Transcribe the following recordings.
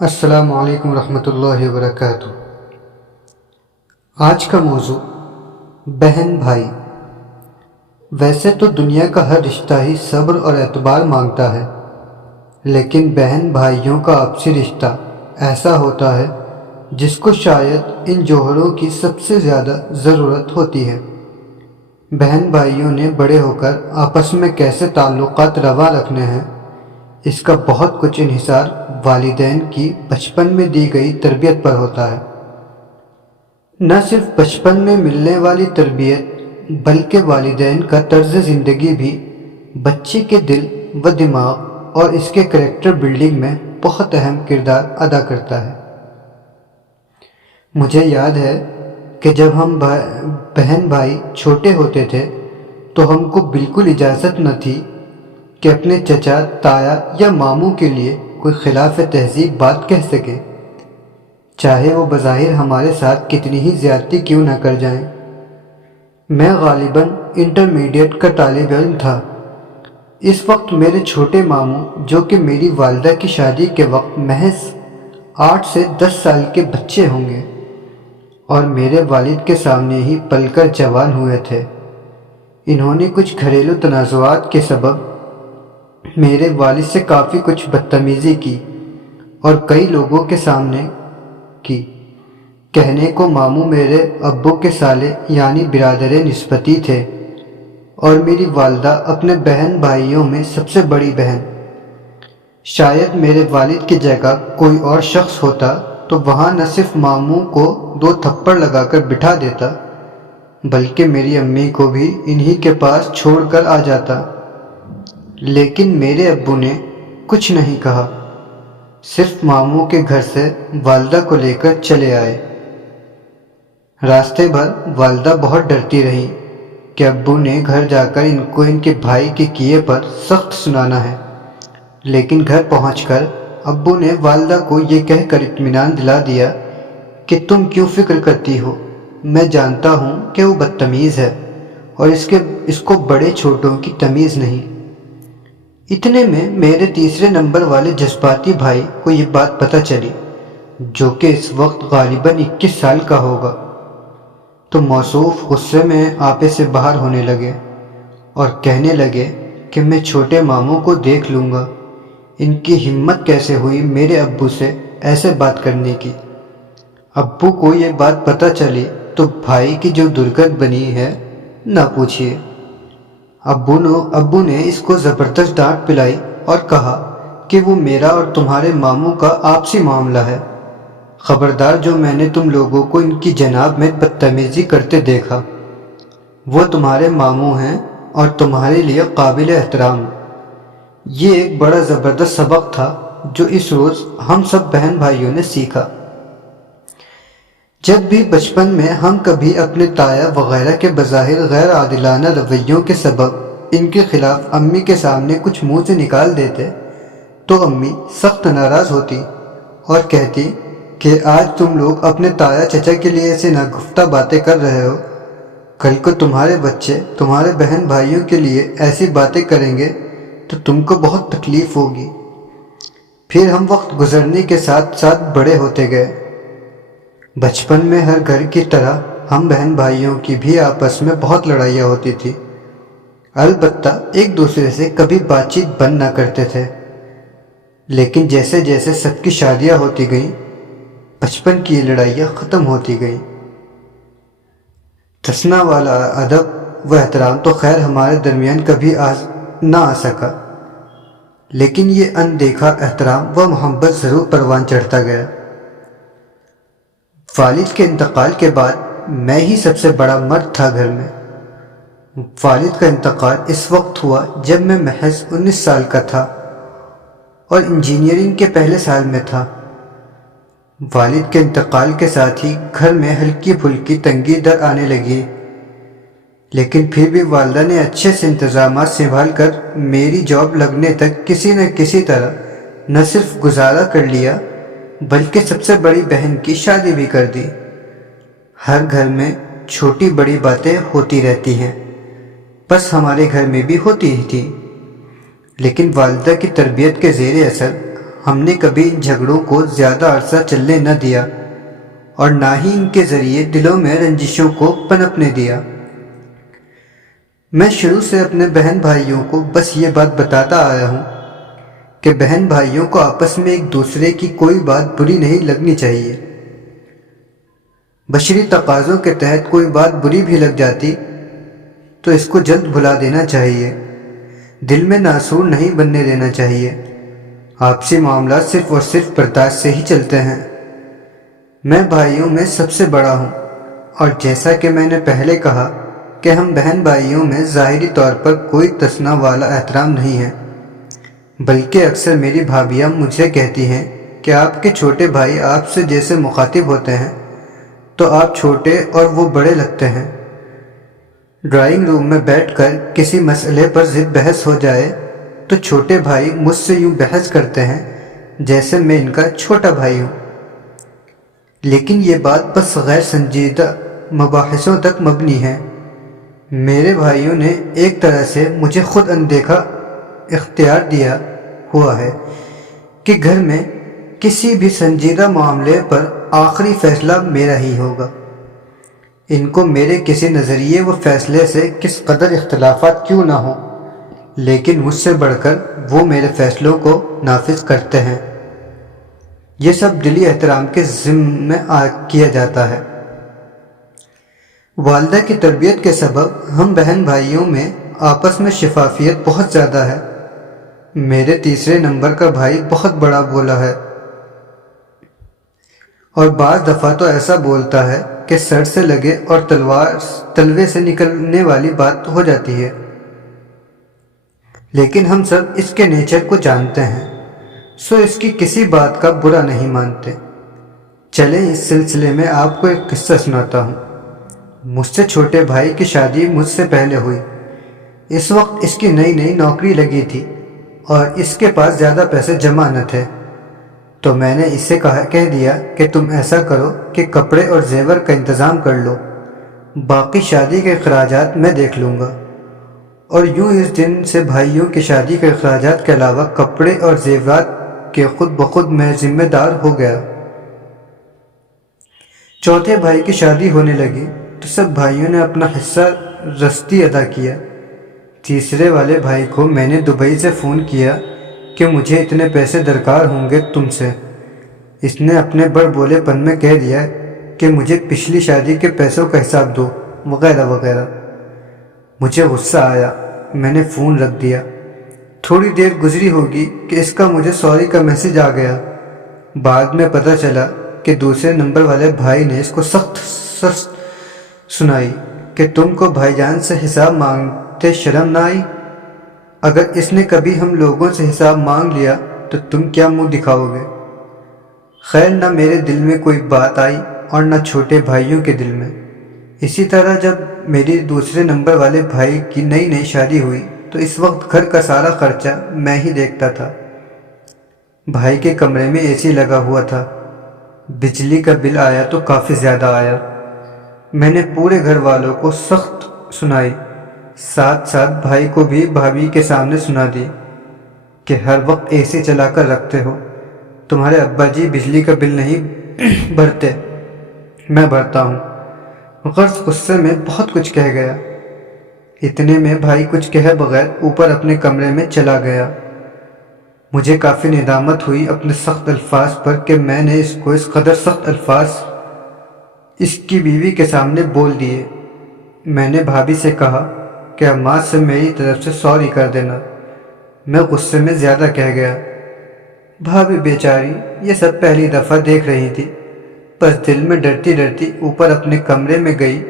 السلام علیکم ورحمۃ اللہ وبرکاتہ۔ آج کا موضوع بہن بھائی۔ ویسے تو دنیا کا ہر رشتہ ہی صبر اور اعتبار مانگتا ہے، لیکن بہن بھائیوں کا آپسی رشتہ ایسا ہوتا ہے جس کو شاید ان جوہروں کی سب سے زیادہ ضرورت ہوتی ہے۔ بہن بھائیوں نے بڑے ہو کر آپس میں کیسے تعلقات رواں رکھنے ہیں، اس کا بہت کچھ انحصار والدین کی بچپن میں دی گئی تربیت پر ہوتا ہے۔ نہ صرف بچپن میں ملنے والی تربیت بلکہ والدین کا طرز زندگی بھی بچے کے دل و دماغ اور اس کے کریکٹر بلڈنگ میں بہت اہم کردار ادا کرتا ہے۔ مجھے یاد ہے کہ جب ہم بہن بھائی چھوٹے ہوتے تھے تو ہم کو بالکل اجازت نہ تھی کہ اپنے چچا، تایا یا ماموں کے لیے کوئی خلاف تہذیب بات کہہ سکے، چاہے وہ بظاہر ہمارے ساتھ کتنی ہی زیادتی کیوں نہ کر جائیں۔ میں غالباً انٹرمیڈیٹ کا طالب علم تھا۔ اس وقت میرے چھوٹے ماموں، جو کہ میری والدہ کی شادی کے وقت محض 8 سے 10 سال کے بچے ہوں گے اور میرے والد کے سامنے ہی پل کر جوان ہوئے تھے، انہوں نے کچھ گھریلو تنازعات کے سبب میرے والد سے کافی کچھ بدتمیزی کی اور کئی لوگوں کے سامنے کی۔ کہنے کو ماموں میرے ابو کے سالے یعنی برادر نسبتی تھے اور میری والدہ اپنے بہن بھائیوں میں سب سے بڑی بہن۔ شاید میرے والد کی جگہ کوئی اور شخص ہوتا تو وہاں نہ صرف ماموں کو 2 تھپڑ لگا کر بٹھا دیتا بلکہ میری امی کو بھی انہی کے پاس چھوڑ کر آ جاتا، لیکن میرے ابو نے کچھ نہیں کہا، صرف ماموں کے گھر سے والدہ کو لے کر چلے آئے۔ راستے بھر والدہ بہت ڈرتی رہی کہ ابو نے گھر جا کر ان کو ان کے بھائی کے کیے پر سخت سنانا ہے، لیکن گھر پہنچ کر ابو نے والدہ کو یہ کہہ کر اطمینان دلا دیا کہ تم کیوں فکر کرتی ہو، میں جانتا ہوں کہ وہ بدتمیز ہے اور اس کو بڑے چھوٹوں کی تمیز نہیں۔ اتنے میں میرے تیسرے نمبر والے جذباتی بھائی کو یہ بات پتہ چلی، جو کہ اس وقت غالباً 21 سال کا ہوگا، تو موصوف غصے میں آپے سے باہر ہونے لگے اور کہنے لگے کہ میں چھوٹے ماموں کو دیکھ لوں گا، ان کی ہمت کیسے ہوئی میرے ابو سے ایسے بات کرنے کی۔ ابو کو یہ بات پتہ چلی تو بھائی کی جو درگت بنی ہے نہ پوچھیے۔ ابو نے اس کو زبردست ڈانٹ پلائی اور کہا کہ وہ میرا اور تمہارے ماموں کا آپسی معاملہ ہے، خبردار جو میں نے تم لوگوں کو ان کی جناب میں بدتمیزی کرتے دیکھا، وہ تمہارے ماموں ہیں اور تمہارے لیے قابل احترام۔ یہ ایک بڑا زبردست سبق تھا جو اس روز ہم سب بہن بھائیوں نے سیکھا۔ جب بھی بچپن میں ہم کبھی اپنے تایا وغیرہ کے بظاہر غیر عادلانہ رویوں کے سبب ان کے خلاف امی کے سامنے کچھ منہ سے نکال دیتے تو امی سخت ناراض ہوتی اور کہتی کہ آج تم لوگ اپنے تایا چچا کے لیے ایسے ناگفتہ باتیں کر رہے ہو، کل کو تمہارے بچے تمہارے بہن بھائیوں کے لیے ایسی باتیں کریں گے تو تم کو بہت تکلیف ہوگی۔ پھر ہم وقت گزرنے کے ساتھ ساتھ بڑے ہوتے گئے۔ بچپن میں ہر گھر کی طرح ہم بہن بھائیوں کی بھی آپس میں بہت لڑائیاں ہوتی تھی، البتہ ایک دوسرے سے کبھی بات چیت بند نہ کرتے تھے، لیکن جیسے جیسے سب کی شادیاں ہوتی گئیں بچپن کی یہ لڑائیاں ختم ہوتی گئیں۔ تسنا والا ادب و احترام تو خیر ہمارے درمیان کبھی نہ آ سکا، لیکن یہ اندیکھا احترام و محبت ضرور پروان چڑھتا گیا۔ والد کے انتقال کے بعد میں ہی سب سے بڑا مرد تھا گھر میں۔ والد کا انتقال اس وقت ہوا جب میں محض 19 سال کا تھا اور انجینئرنگ کے پہلے سال میں تھا۔ والد کے انتقال کے ساتھ ہی گھر میں ہلکی پھلکی تنگی در آنے لگی، لیکن پھر بھی والدہ نے اچھے سے انتظامات سنبھال کر میری جاب لگنے تک کسی نہ کسی طرح نہ صرف گزارا کر لیا بلکہ سب سے بڑی بہن کی شادی بھی کر دی۔ ہر گھر میں چھوٹی بڑی باتیں ہوتی رہتی ہیں، بس ہمارے گھر میں بھی ہوتی ہی تھی، لیکن والدہ کی تربیت کے زیر اثر ہم نے کبھی ان جھگڑوں کو زیادہ عرصہ چلنے نہ دیا اور نہ ہی ان کے ذریعے دلوں میں رنجشوں کو پنپنے دیا۔ میں شروع سے اپنے بہن بھائیوں کو بس یہ بات بتاتا آیا ہوں کہ بہن بھائیوں کو آپس میں ایک دوسرے کی کوئی بات بری نہیں لگنی چاہیے۔ بشری تقاضوں کے تحت کوئی بات بری بھی لگ جاتی تو اس کو جلد بھلا دینا چاہیے، دل میں ناسور نہیں بننے دینا چاہیے۔ آپسی معاملات صرف اور صرف برداشت سے ہی چلتے ہیں۔ میں بھائیوں میں سب سے بڑا ہوں، اور جیسا کہ میں نے پہلے کہا کہ ہم بہن بھائیوں میں ظاہری طور پر کوئی تصنع والا احترام نہیں ہے، بلکہ اکثر میری بھابیاں مجھ سے کہتی ہیں کہ آپ کے چھوٹے بھائی آپ سے جیسے مخاطب ہوتے ہیں تو آپ چھوٹے اور وہ بڑے لگتے ہیں۔ ڈرائنگ روم میں بیٹھ کر کسی مسئلے پر ضد بحث ہو جائے تو چھوٹے بھائی مجھ سے یوں بحث کرتے ہیں جیسے میں ان کا چھوٹا بھائی ہوں، لیکن یہ بات بس غیر سنجیدہ مباحثوں تک مبنی ہے۔ میرے بھائیوں نے ایک طرح سے مجھے خود اندیکھا اختیار دیا ہوا ہے کہ گھر میں کسی بھی سنجیدہ معاملے پر آخری فیصلہ میرا ہی ہوگا۔ ان کو میرے کسی نظریے و فیصلے سے کس قدر اختلافات کیوں نہ ہوں، لیکن مجھ سے بڑھ کر وہ میرے فیصلوں کو نافذ کرتے ہیں۔ یہ سب دلی احترام کے ضمن میں کیا جاتا ہے۔ والدہ کی تربیت کے سبب ہم بہن بھائیوں میں آپس میں شفافیت بہت زیادہ ہے۔ میرے تیسرے نمبر کا بھائی بہت بڑا بولا ہے، اور بعض دفعہ تو ایسا بولتا ہے کہ سر سے لگے اور تلوے سے نکلنے والی بات ہو جاتی ہے، لیکن ہم سب اس کے نیچر کو جانتے ہیں، سو اس کی کسی بات کا برا نہیں مانتے۔ چلیں اس سلسلے میں آپ کو ایک قصہ سناتا ہوں۔ مجھ سے چھوٹے بھائی کی شادی مجھ سے پہلے ہوئی۔ اس وقت اس کی نئی نئی نوکری لگی تھی اور اس کے پاس زیادہ پیسے جمع نہ تھے، تو میں نے اسے کہہ دیا کہ تم ایسا کرو کہ کپڑے اور زیور کا انتظام کر لو، باقی شادی کے اخراجات میں دیکھ لوں گا۔ اور یوں اس دن سے بھائیوں کی شادی کے اخراجات کے علاوہ کپڑے اور زیورات کے خود بخود میں ذمہ دار ہو گیا۔ چوتھے بھائی کی شادی ہونے لگی تو سب بھائیوں نے اپنا حصہ رستی ادا کیا۔ تیسرے والے بھائی کو میں نے دبئی سے فون کیا کہ مجھے اتنے پیسے درکار ہوں گے تم سے۔ اس نے اپنے بڑ بولے پن میں کہہ دیا کہ مجھے پچھلی شادی کے پیسوں کا حساب دو، وغیرہ وغیرہ۔ مجھے غصہ آیا، میں نے فون رکھ دیا۔ تھوڑی دیر گزری ہوگی کہ اس کا مجھے سوری کا میسج آ گیا۔ بعد میں پتہ چلا کہ دوسرے نمبر والے بھائی نے اس کو سخت سنائی کہ تم کو بھائی جان سے حساب مانگتے شرم نہ آئی؟ اگر اس نے کبھی ہم لوگوں سے حساب مانگ لیا تو تم کیا منہ دکھاؤ گے؟ خیر، نہ میرے دل میں کوئی بات آئی اور نہ چھوٹے بھائیوں کے دل میں۔ اسی طرح جب میری دوسرے نمبر والے بھائی کی نئی نئی شادی ہوئی تو اس وقت گھر کا سارا خرچہ میں ہی دیکھتا تھا۔ بھائی کے کمرے میں اے سی لگا ہوا تھا۔ بجلی کا بل آیا تو کافی زیادہ آیا۔ میں نے پورے گھر والوں کو سخت سنائی، ساتھ ساتھ بھائی کو بھی بھابھی کے سامنے سنا دی کہ ہر وقت اے سی چلا کر رکھتے ہو، تمہارے ابا جی بجلی کا بل نہیں بھرتے، میں بھرتا ہوں۔ غرض غصے میں بہت کچھ کہہ گیا۔ اتنے میں بھائی کچھ کہے بغیر اوپر اپنے کمرے میں چلا گیا۔ مجھے کافی ندامت ہوئی اپنے سخت الفاظ پر کہ میں نے اس کو اس قدر سخت الفاظ اس کی بیوی کے سامنے بول دیے۔ میں نے بھابھی سے کہا کہ اماں سے میری طرف سے سوری کر دینا، میں غصے میں زیادہ کہہ گیا۔ بھابھی بیچاری یہ سب پہلی دفعہ دیکھ رہی تھی، بس دل میں ڈرتی ڈرتی اوپر اپنے کمرے میں گئی۔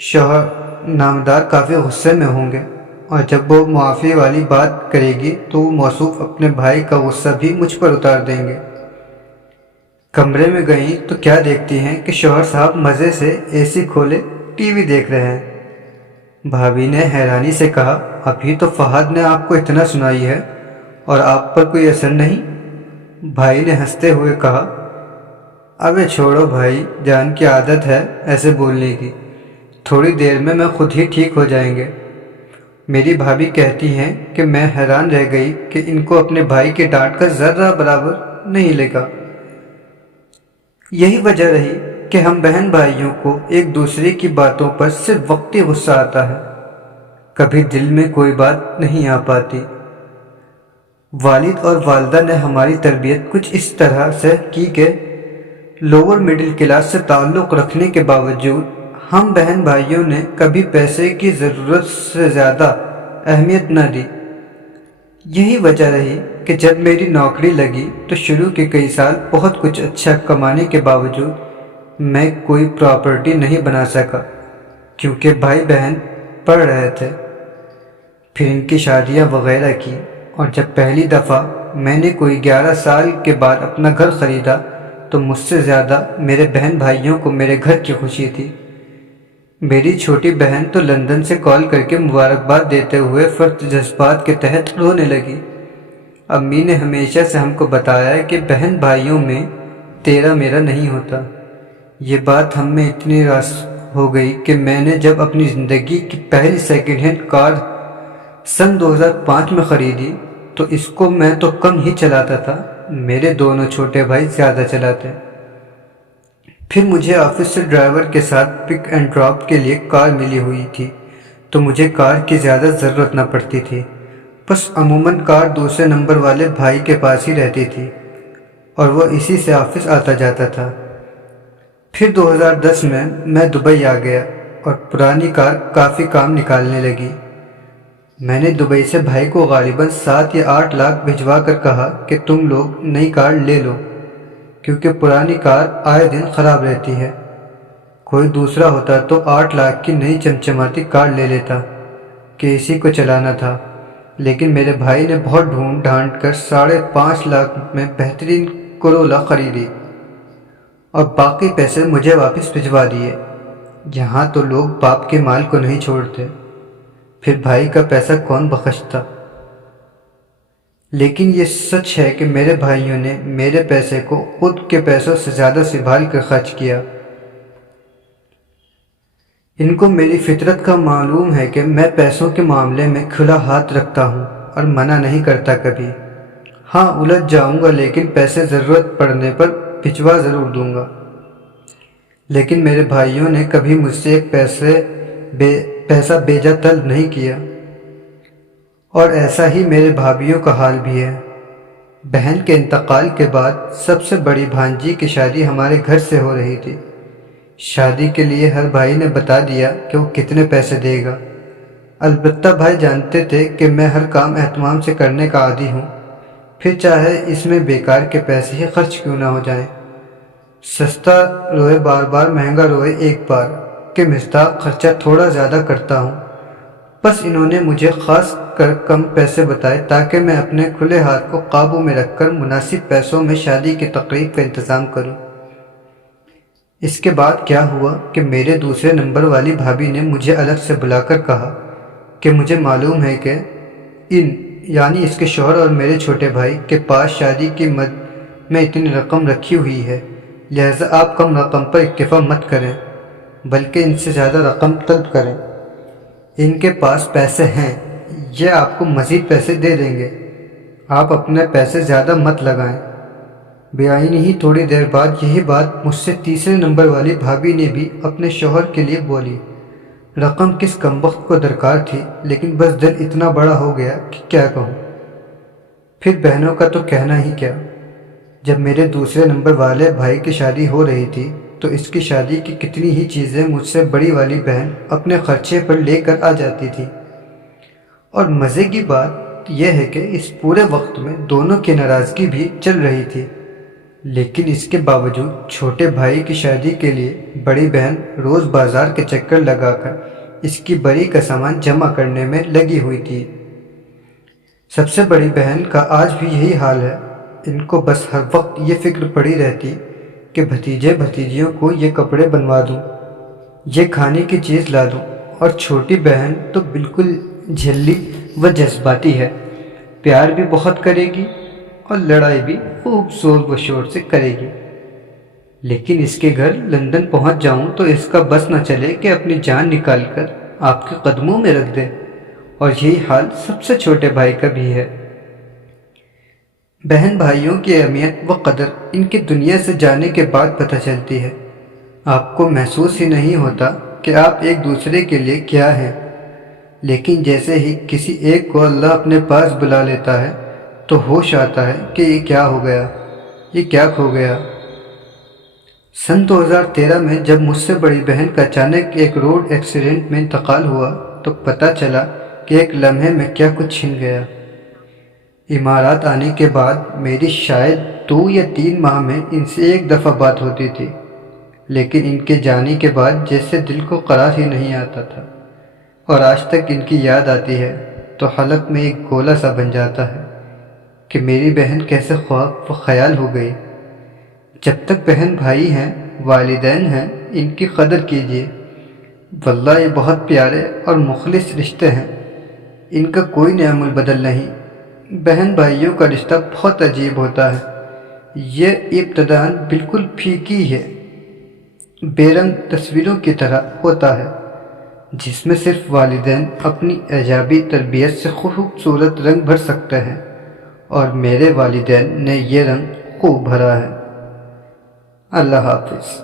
شوہر نامدار کافی غصے میں ہوں گے، اور جب وہ معافی والی بات کرے گی تو وہ موصوف اپنے بھائی کا غصہ بھی مجھ پر اتار دیں گے۔ کمرے میں گئیں تو کیا دیکھتی ہیں کہ شوہر صاحب مزے سے اے سی کھولے ٹی وی دیکھ رہے ہیں۔ بھابھی نے حیرانی سے کہا، ابھی تو فہد نے آپ کو اتنا سنائی ہے اور آپ پر کوئی اثر نہیں؟ بھائی نے ہنستے ہوئے کہا، ابے چھوڑو بھائی جان کی عادت ہے ایسے بولنے کی، تھوڑی دیر میں خود ہی ٹھیک ہو جائیں گے۔ میری بھابھی کہتی ہیں کہ میں حیران رہ گئی کہ ان کو اپنے بھائی کے ڈانٹ کا ذرہ برابر نہیں لگا۔ یہی وجہ رہی کہ ہم بہن بھائیوں کو ایک دوسرے کی باتوں پر صرف وقتی غصہ آتا ہے، کبھی دل میں کوئی بات نہیں آ پاتی۔ والد اور والدہ نے ہماری تربیت کچھ اس طرح سے کی کہ لوور مڈل کلاس سے تعلق رکھنے کے باوجود ہم بہن بھائیوں نے کبھی پیسے کی ضرورت سے زیادہ اہمیت نہ دی۔ یہی وجہ رہی کہ جب میری نوکری لگی تو شروع کے کئی سال بہت کچھ اچھا کمانے کے باوجود میں کوئی پراپرٹی نہیں بنا سکا، کیونکہ بھائی بہن پڑھ رہے تھے، پھر ان کی شادیاں وغیرہ کی، اور جب پہلی دفعہ میں نے کوئی 11 سال کے بعد اپنا گھر خریدا تو مجھ سے زیادہ میرے بہن بھائیوں کو میرے گھر کی خوشی تھی۔ میری چھوٹی بہن تو لندن سے کال کر کے مبارکباد دیتے ہوئے فرط جذبات کے تحت رونے لگی۔ امی نے ہمیشہ سے ہم کو بتایا ہے کہ بہن بھائیوں میں تیرا میرا نہیں ہوتا۔ یہ بات ہم میں اتنی راسخ ہو گئی کہ میں نے جب اپنی زندگی کی پہلی سیکنڈ ہینڈ کار سن 2005 میں خریدی تو اس کو میں تو کم ہی چلاتا تھا، میرے دونوں چھوٹے بھائی زیادہ چلاتے۔ پھر مجھے آفس سے ڈرائیور کے ساتھ پک اینڈ ڈراپ کے لیے کار ملی ہوئی تھی تو مجھے کار کی زیادہ ضرورت نہ پڑتی تھی، بس عموماً کار دوسرے نمبر والے بھائی کے پاس ہی رہتی تھی اور وہ اسی سے آفس آتا جاتا تھا۔ پھر 2010 میں دبئی آ گیا اور پرانی کار کافی کام نکالنے لگی۔ میں نے دبئی سے بھائی کو غالباً 7 یا 8 لاکھ بھجوا کر کہا کہ تم لوگ نئی کار لے لو، کیونکہ پرانی کار آئے دن خراب رہتی ہے۔ کوئی دوسرا ہوتا تو 8 لاکھ کی نئی چمچماتی کار لے لیتا کہ اسی کو چلانا تھا، لیکن میرے بھائی نے بہت ڈھونڈ ڈھانٹ کر 5.5 لاکھ میں بہترین کرولا خریدی اور باقی پیسے مجھے واپس بھجوا دیے۔ یہاں تو لوگ باپ کے مال کو نہیں چھوڑتے، پھر بھائی کا پیسہ کون بخشتا؟ لیکن یہ سچ ہے کہ میرے بھائیوں نے میرے پیسے کو خود کے پیسوں سے زیادہ سنبھال کر خرچ کیا۔ ان کو میری فطرت کا معلوم ہے کہ میں پیسوں کے معاملے میں کھلا ہاتھ رکھتا ہوں اور منع نہیں کرتا کبھی۔ ہاں، الجھ جاؤں گا لیکن پیسے ضرورت پڑنے پر بھجوا ضرور دوں گا۔ لیکن میرے بھائیوں نے کبھی مجھ سے ایک پیسہ بیجا طلب نہیں کیا، اور ایسا ہی میرے بھابھیوں کا حال بھی ہے۔ بہن کے انتقال کے بعد سب سے بڑی بھانجی کی شادی ہمارے گھر سے ہو رہی تھی۔ شادی کے لیے ہر بھائی نے بتا دیا کہ وہ کتنے پیسے دے گا۔ البتہ بھائی جانتے تھے کہ میں ہر کام اہتمام سے کرنے کا عادی ہوں، پھر چاہے اس میں بیکار کے پیسے ہی خرچ کیوں نہ ہو جائیں۔ سستا روئے بار بار، مہنگا روئے ایک بار کے مصداق خرچہ تھوڑا زیادہ کرتا ہوں۔ بس انہوں نے مجھے خاص کر کم پیسے بتائے تاکہ میں اپنے کھلے ہاتھ کو قابو میں رکھ کر مناسب پیسوں میں شادی کی تقریب کا انتظام کروں۔ اس کے بعد کیا ہوا کہ میرے دوسرے نمبر والی بھابھی نے مجھے الگ سے بلا کر کہا کہ مجھے معلوم ہے کہ یعنی اس کے شوہر اور میرے چھوٹے بھائی کے پاس شادی کی مد میں اتنی رقم رکھی ہوئی ہے، لہذا آپ کم رقم پر اکتفا مت کریں بلکہ ان سے زیادہ رقم طلب کریں۔ ان کے پاس پیسے ہیں، یہ آپ کو مزید پیسے دے دیں گے، آپ اپنے پیسے زیادہ مت لگائیں۔ بیائی ہی تھوڑی دیر بعد یہی بات مجھ سے تیسرے نمبر والی بھابھی نے بھی اپنے شوہر کے لیے بولی۔ رقم کس کمبخت کو درکار تھی، لیکن بس دل اتنا بڑا ہو گیا کہ کیا کہوں۔ پھر بہنوں کا تو کہنا ہی کیا۔ جب میرے دوسرے نمبر والے بھائی کی شادی ہو رہی تھی تو اس کی شادی کی کتنی ہی چیزیں مجھ سے بڑی والی بہن اپنے خرچے پر لے کر آ جاتی تھی، اور مزے کی بات یہ ہے کہ اس پورے وقت میں دونوں کی ناراضگی بھی چل رہی تھی، لیکن اس کے باوجود چھوٹے بھائی کی شادی کے لیے بڑی بہن روز بازار کے چکر لگا کر اس کی بری کا سامان جمع کرنے میں لگی ہوئی تھی۔ سب سے بڑی بہن کا آج بھی یہی حال ہے، ان کو بس ہر وقت یہ فکر پڑی رہتی کہ بھتیجے بھتیجیوں کو یہ کپڑے بنوا دوں، یہ کھانے کی چیز لا دوں، اور چھوٹی بہن تو بالکل جھلی و جذباتی ہے، پیار بھی بہت کرے گی اور لڑائی بھی خوب زور و شور سے کرے گی۔ لیکن اس کے گھر لندن پہنچ جاؤں تو اس کا بس نہ چلے کہ اپنی جان نکال کر آپ کے قدموں میں رکھ دے، اور یہی حال سب سے چھوٹے بھائی کا بھی ہے۔ بہن بھائیوں کی اہمیت و قدر ان کی دنیا سے جانے کے بعد پتہ چلتی ہے۔ آپ کو محسوس ہی نہیں ہوتا کہ آپ ایک دوسرے کے لیے کیا ہیں، لیکن جیسے ہی کسی ایک کو اللہ اپنے پاس بلا لیتا ہے تو ہوش آتا ہے کہ یہ کیا ہو گیا، یہ کیا کھو گیا۔ سن 2013 میں جب مجھ سے بڑی بہن کا اچانک ایک روڈ ایکسیڈنٹ میں انتقال ہوا تو پتہ چلا کہ ایک لمحے میں کیا کچھ چھن گیا۔ امارات آنے کے بعد میری شاید 2 یا 3 ماہ میں ان سے ایک دفعہ بات ہوتی تھی، لیکن ان کے جانے کے بعد جیسے دل کو قرار ہی نہیں آتا تھا، اور آج تک ان کی یاد آتی ہے تو حلق میں ایک گولا سا بن جاتا ہے کہ میری بہن کیسے خواب و خیال ہو گئی۔ جب تک بہن بھائی ہیں، والدین ہیں، ان کی قدر کیجیے، واللہ یہ بہت پیارے اور مخلص رشتے ہیں، ان کا کوئی نعم البدل نہیں۔ بہن بھائیوں کا رشتہ بہت عجیب ہوتا ہے، یہ ابتداً بالکل پھیکی ہے، بے رنگ تصویروں کی طرح ہوتا ہے، جس میں صرف والدین اپنی ایجابی تربیت سے خوبصورت رنگ بھر سکتے ہیں، اور میرے والدین نے یہ رنگ خوب بھرا ہے۔ اللہ حافظ۔